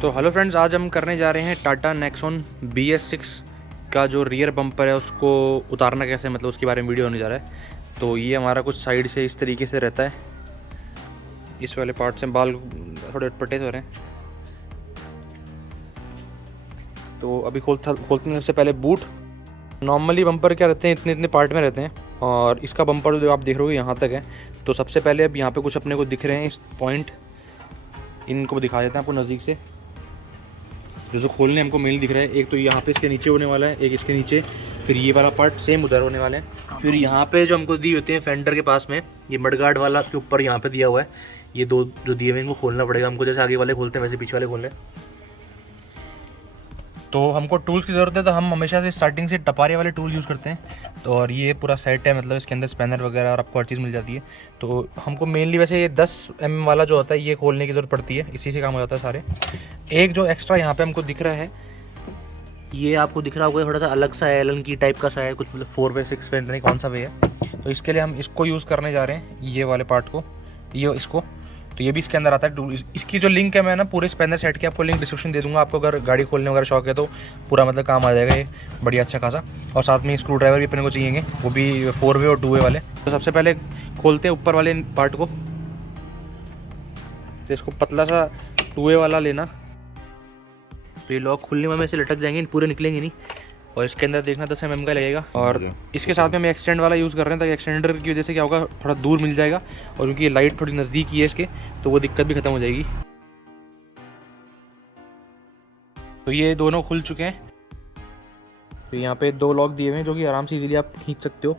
तो hello friends, आज हम करने जा रहे हैं टाटा नेक्सॉन BS6 का जो रियर बम्पर है उसको उतारना कैसे, मतलब उसके बारे में वीडियो होने जा रहा है। तो ये हमारा कुछ साइड से इस तरीके से रहता है, इस वाले पार्ट से बाल थोड़े अटपटे हो रहे हैं। तो अभी खोलते हैं सबसे पहले बूट। नॉर्मली बम्पर क्या रहते हैं, इतने इतने पार्ट में रहते हैं और इसका बम्पर जो आप देख रहे हो यहाँ तक है। तो सबसे पहले अब यहाँ पे कुछ अपने को दिख रहे हैं इस पॉइंट, इनको दिखा देते हैं आपको नज़दीक से। जो खोलने हमको मेन दिख रहा है, एक तो यहाँ पे इसके नीचे होने वाला है, एक इसके नीचे, फिर ये वाला पार्ट सेम उधर होने वाले हैं। फिर यहाँ पे जो हमको दी होती है फेंडर के पास में, ये मडगार्ड वाला के ऊपर यहाँ पे दिया हुआ है, ये दो जो दिए हुए हैं इनको खोलना पड़ेगा हमको। जैसे आगे वाले खोलते हैं वैसे पीछे वाले खोलने। तो हमको टूल्स की ज़रूरत है, तो हम हमेशा से स्टार्टिंग से टपारे वाले टूल यूज़ करते हैं। तो और ये पूरा सेट है, मतलब इसके अंदर स्पैनर वगैरह और आपको हर चीज़ मिल जाती है। तो हमको मेनली वैसे ये 10 mm वाला जो होता है ये खोलने की ज़रूरत पड़ती है, इसी से काम हो जाता है सारे। एक जो एक्स्ट्रा यहाँ पे हमको दिख रहा है, ये आपको दिख रहा होगा थोड़ा सा अलग सा है, एलन की टाइप का सा है, कुछ मतलब 4 वे 6 वे नहीं कौन सा वे है। तो इसके लिए हम इसको यूज़ करने जा रहे हैं, ये वाले पार्ट को, ये इसको। तो ये भी इसके अंदर आता है टूल। इसकी जो लिंक है मैं ना पूरे स्पैनर सेट की आपको लिंक डिस्क्रिप्शन दे दूंगा। आपको अगर गाड़ी खोलने वगैरह शौक है तो पूरा मतलब काम आ जाएगा ये बढ़िया अच्छा खासा। और साथ में स्क्रू ड्राइवर भी अपने को चाहिए, वो भी 4 वे और 2 वे वाले। तो सबसे पहले खोलते हैं ऊपर वाले पार्ट को। तो इसको पतला सा 2 वे वाला लेना, तो ये लॉक खुलने में से लटक जाएंगे, पूरे निकलेंगे नहीं। और इसके अंदर देखना 10 mm का लगेगा। और इसके साथ में हम एक्सटेंड वाला यूज़ कर रहे हैं, ताकि एक्सटेंडर की वजह से क्या होगा, थोड़ा दूर मिल जाएगा। और क्योंकि ये लाइट थोड़ी नज़दीक ही है इसके, तो वो दिक्कत भी ख़त्म हो जाएगी। तो ये दोनों खुल चुके हैं। तो यहाँ पे 2 लॉक दिए हुए हैं जो कि आराम से इजीली आप खींच सकते हो,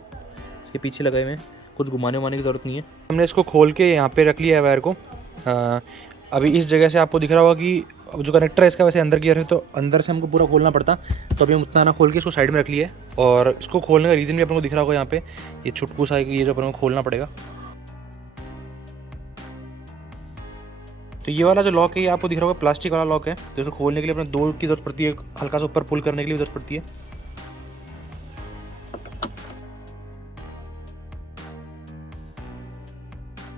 इसके पीछे लगाए हुए हैं, कुछ घुमाने उमाने की ज़रूरत नहीं है। हमने इसको खोल के यहाँ पे रख लिया है वायर को। अभी इस जगह से आपको दिख रहा होगा कि जो कनेक्टर है इसका वैसे अंदर गियर है, तो अंदर से हमको पूरा खोलना पड़ता। तो अभी हम उतना ना खोल के इसको साइड में रख लिया है। और इसको खोलने का रीज़न भी अपन को दिख रहा होगा यहाँ पे, ये छुटकू सा है कि ये जो अपन को खोलना पड़ेगा। तो ये वाला जो लॉक है ये आपको दिख रहा होगा प्लास्टिक वाला लॉक है। तो इसको खोलने के लिए अपने 2 की ज़रूरत पड़ती है, हल्का सा ऊपर पुल करने के लिए ज़रूरत पड़ती है।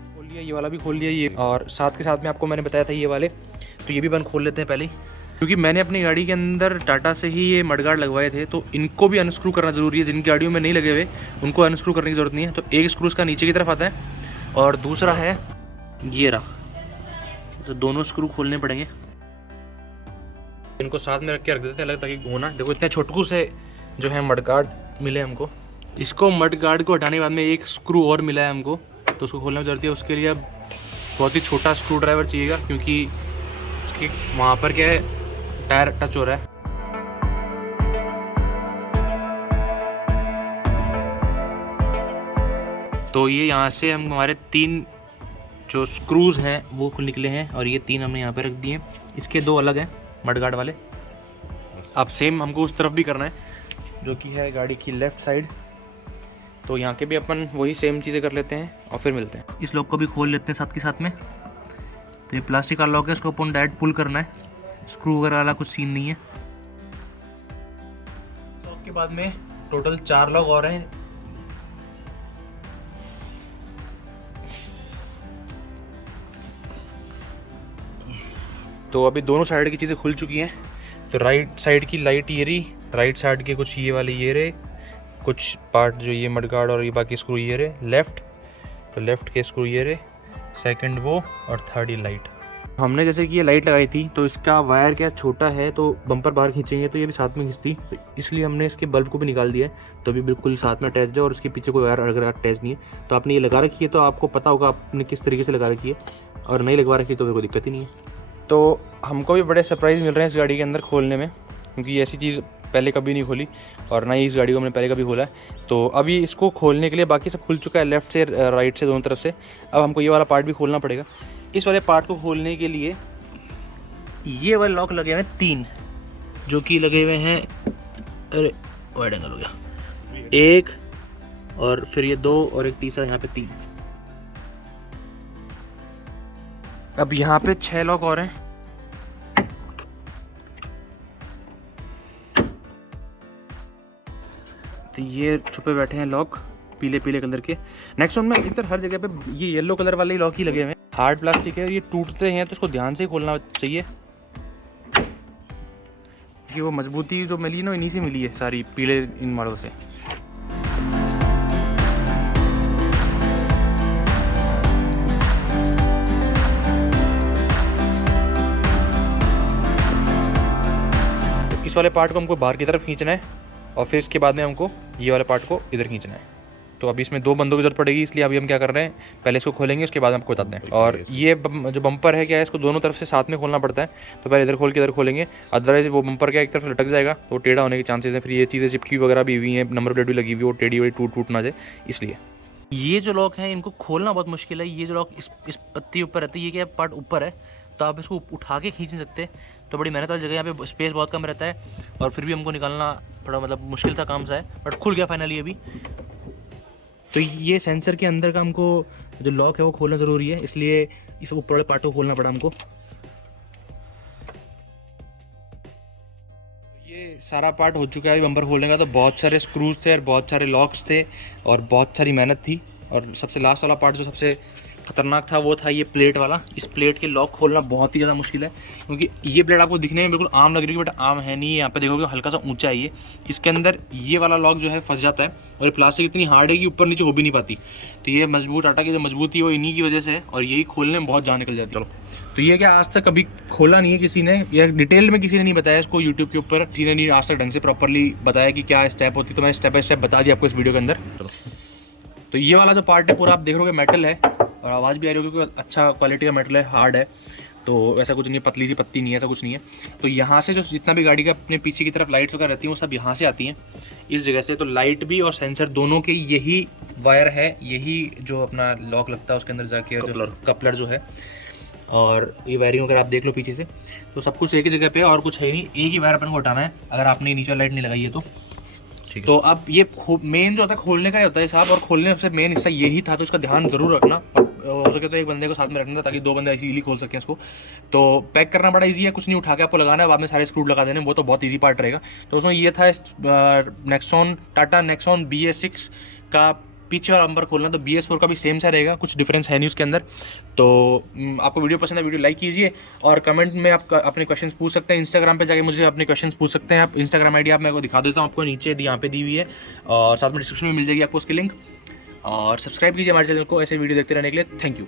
खोल लिया, ये वाला भी खोल लिया ये, और साथ के साथ में आपको मैंने बताया था ये वाले, तो ये भी अपन खोल लेते हैं पहले ही। क्योंकि मैंने अपनी गाड़ी के अंदर टाटा से ही ये मडगार्ड लगवाए थे, तो इनको भी अनस्क्रू करना ज़रूरी है। जिनकी गाड़ियों में नहीं लगे हुए उनको अनस्क्रू करने की ज़रूरत नहीं है। तो एक स्क्रू इसका नीचे की तरफ आता है और दूसरा है ये रहा, तो दोनों स्क्रू खोलने पड़ेंगे। इनको साथ में रख के रख देते हैं अलग, ताकि होना देखो इतने छोटकू से जो है मडगार्ड मिले हमको। इसको मडगार्ड को हटाने के बाद में एक स्क्रू और मिला है हमको, तो उसको खोलने की ज़रूरत है। उसके लिए अब बहुत ही छोटा स्क्रू ड्राइवर चाहिएगा, क्योंकि उसके वहाँ पर क्या है, टायर टच हो रहा है। तो ये यहाँ से हम हमारे 3 जो स्क्रूज़ हैं वो निकले हैं, और ये 3 हमने यहाँ पे रख दिए। इसके 2 अलग हैं मडगार्ड वाले। अब सेम हमको उस तरफ भी करना है, जो कि है गाड़ी की लेफ़्ट साइड। तो यहाँ के भी अपन वही सेम चीज़ें कर लेते हैं और फिर मिलते हैं। इस लॉक को भी खोल लेते हैं साथ के साथ में। तो ये प्लास्टिक का लॉक है, इसको अपन डायरेक्ट पुल करना है, स्क्रू वगैरह वाला कुछ सीन नहीं है। लॉक के बाद में टोटल 4 लॉक और हैं। तो अभी दोनों साइड की चीज़ें खुल चुकी हैं। तो राइट साइड की लाइट ये रही, राइट साइड के कुछ ये वाले ये रहे, कुछ पार्ट जो ये मडगार्ड और ये बाकी स्क्रू ये रहे। लेफ़्ट, तो लेफ़्ट के स्क्रू ये रहे, सेकंड वो, और थर्ड ये लाइट। हमने जैसे कि ये लाइट लगाई थी, तो इसका वायर क्या छोटा है, तो बम्पर बाहर खींचेंगे तो ये भी साथ में खींचती, तो इसलिए हमने इसके बल्ब को भी निकाल दिया है। तो अभी बिल्कुल साथ में अटैच है, और उसके पीछे कोई वायर अगर अटैच नहीं है। तो आपने ये लगा रखी है तो आपको पता होगा आपने किस तरीके से लगा रखी है, और नहीं लगवा रखी तो फिर कोई दिक्कत ही नहीं है। तो हमको भी बड़े सरप्राइज़ मिल रहे हैं इस गाड़ी के अंदर खोलने में, क्योंकि ऐसी चीज़ पहले कभी नहीं खोली, और ना ही इस गाड़ी को हमने पहले कभी खोला है। तो अभी इसको खोलने के लिए बाकी सब खुल चुका है, लेफ़्ट से राइट से दोनों तरफ से। अब हमको ये वाला पार्ट भी खोलना पड़ेगा। इस वाले पार्ट को खोलने के लिए ये वाले लॉक लगे हुए हैं 3, जो कि लगे हुए हैं, अरे वाइड एंगल हो गया, 1 और फिर ये 2 और एक तीसरा यहाँ पे 3। अब यहाँ पे 6 लॉक और हैं। तो ये छुपे बैठे हैं लॉक पीले पीले कलर के। नेक्सॉन में इधर हर जगह पे ये येलो कलर वाले लॉक ही लगे हुए हैं। हार्ड प्लास्टिक है और ये टूटते हैं, तो इसको ध्यान से ही खोलना चाहिए। कि वो मजबूती जो मिली ना इन्हीं से मिली है सारी, पीले इन मॉडल से। तो इस वाले पार्ट को हमको बाहर की तरफ खींचना है और फिर इसके बाद में हमको ये वाले पार्ट को इधर खींचना है। तो अभी इसमें 2 बंदों की जरूरत पड़ेगी, इसलिए अभी हम क्या कर रहे हैं, पहले इसको खोलेंगे, उसके बाद आपको बताते हैं। और ये जो बम्पर है क्या है, इसको दोनों तरफ से साथ में खोलना पड़ता है। तो पहले इधर खोल के इधर खोलेंगे, अदरवाइज वो बम्पर क्या एक तरफ लटक जाएगा तो टेढ़ा होने के चांसेस हैं। फिर ये चीज़ें चिपकी वगैरह भी हुई हैं, नंबर प्लेट भी लगी हुई, वो टेढ़ी वही टूट ना जाए इसलिए। ये जो लॉक है इनको खोलना बहुत मुश्किल है। ये जो लॉक इस पत्ती ऊपर रहती है, ये क्या पार्ट ऊपर है, तो आप इसको उठा के खींच नहीं सकते। तो बड़ी मेहनत वाली जगह, यहाँ पे स्पेस बहुत कम रहता है और फिर भी हमको निकालना थोड़ा मतलब मुश्किल सा काम सा है, बट खुल गया फाइनली अभी। तो ये सेंसर के अंदर का हमको जो लॉक है वो खोलना ज़रूरी है, इसलिए इस ऊपर वाले पार्ट को खोलना पड़ा हमको। ये सारा पार्ट हो चुका है बम्पर खोलने का। तो बहुत सारे स्क्रूज थे और बहुत सारे लॉक्स थे और बहुत सारी मेहनत थी। और सबसे लास्ट वाला पार्ट जो सबसे खतरनाक था वो था ये प्लेट वाला। इस प्लेट के लॉक खोलना बहुत ही ज़्यादा मुश्किल है, क्योंकि ये प्लेट आपको दिखने में बिल्कुल आम लग रही है, बट आम है नहीं। यहाँ पे देखोगे हल्का सा ऊंचा है ये, इसके अंदर ये वाला लॉक जो है फंस जाता है और ये प्लास्टिक इतनी हार्ड है कि ऊपर नीचे हो भी नहीं पाती। तो ये मजबूत आटा की जो मजबूती है वो इन्हीं की वजह से है और यही खोलने में बहुत जान निकल जाती है। चलो, तो ये क्या आज तक कभी खोला नहीं है किसी ने, या डिटेल में किसी ने नहीं बताया इसको यूट्यूब के ऊपर, किसी ने नहीं आज तक ढंग से प्रॉपरली बताया कि क्या स्टेप होती है। तो मैं स्टेप बाय स्टेप बता दिया आपको इस वीडियो के अंदर। चलो, तो ये वाला जो पार्ट है पूरा आप देख रहे हो मेटल है और आवाज़ भी आ रही होगी क्योंकि अच्छा क्वालिटी का मेटल है, हार्ड है। तो ऐसा कुछ नहीं है, पतली सी पत्ती नहीं है, ऐसा कुछ नहीं है। तो यहाँ से जो जितना भी गाड़ी का अपने पीछे की तरफ लाइट्स वगैरह रहती हैं वो सब यहाँ से आती हैं इस जगह से। तो लाइट भी और सेंसर दोनों के यही वायर है, यही जो अपना लॉक लगता है उसके अंदर जाके कपलर जो है। और ये वायरिंग वगैरह आप देख लो पीछे से, तो सब कुछ एक ही जगह पे और कुछ है नहीं। एक ही वायर अपन को हटाना है अगर आपने नीचे लाइट नहीं लगाई है तो। तो अब ये मेन जो होता है खोलने का ही होता है साहब, और खोलने से मेन हिस्सा यही था, तो इसका ध्यान जरूर रखना। और हो सके तो एक बंदे को साथ में रखना ताकि 2 बंदे इजीली खोल सकें इसको। तो पैक करना बड़ा इजी है, कुछ नहीं, उठा के आपको लगाना है, बाद में सारे स्क्रू लगा देने, वो तो बहुत इजी पार्ट रहेगा। तो उसमें ये था नेक्सॉन, टाटा नेक्सॉन BS6 का पीछे वाला बम्पर खोलना। तो BS4 का भी सेम सा रहेगा, कुछ डिफरेंस है नहीं उसके अंदर। तो आपको वीडियो पसंद है, वीडियो लाइक कीजिए और कमेंट में आप अपने क्वेश्चंस पूछ सकते हैं। इंस्टाग्राम पे जाके मुझे अपने क्वेश्चंस पूछ सकते हैं आप। इंस्टाग्राम आईडी आप मेरे को दिखा देता हूँ, आपको नीचे यहाँ पे दी हुई है और साथ में डिस्क्रिप्शन में मिल जाएगी आपको उसकी लिंक। और सब्सक्राइब कीजिए हमारे चैनल को ऐसे वीडियो देखते रहने के लिए। Thank you.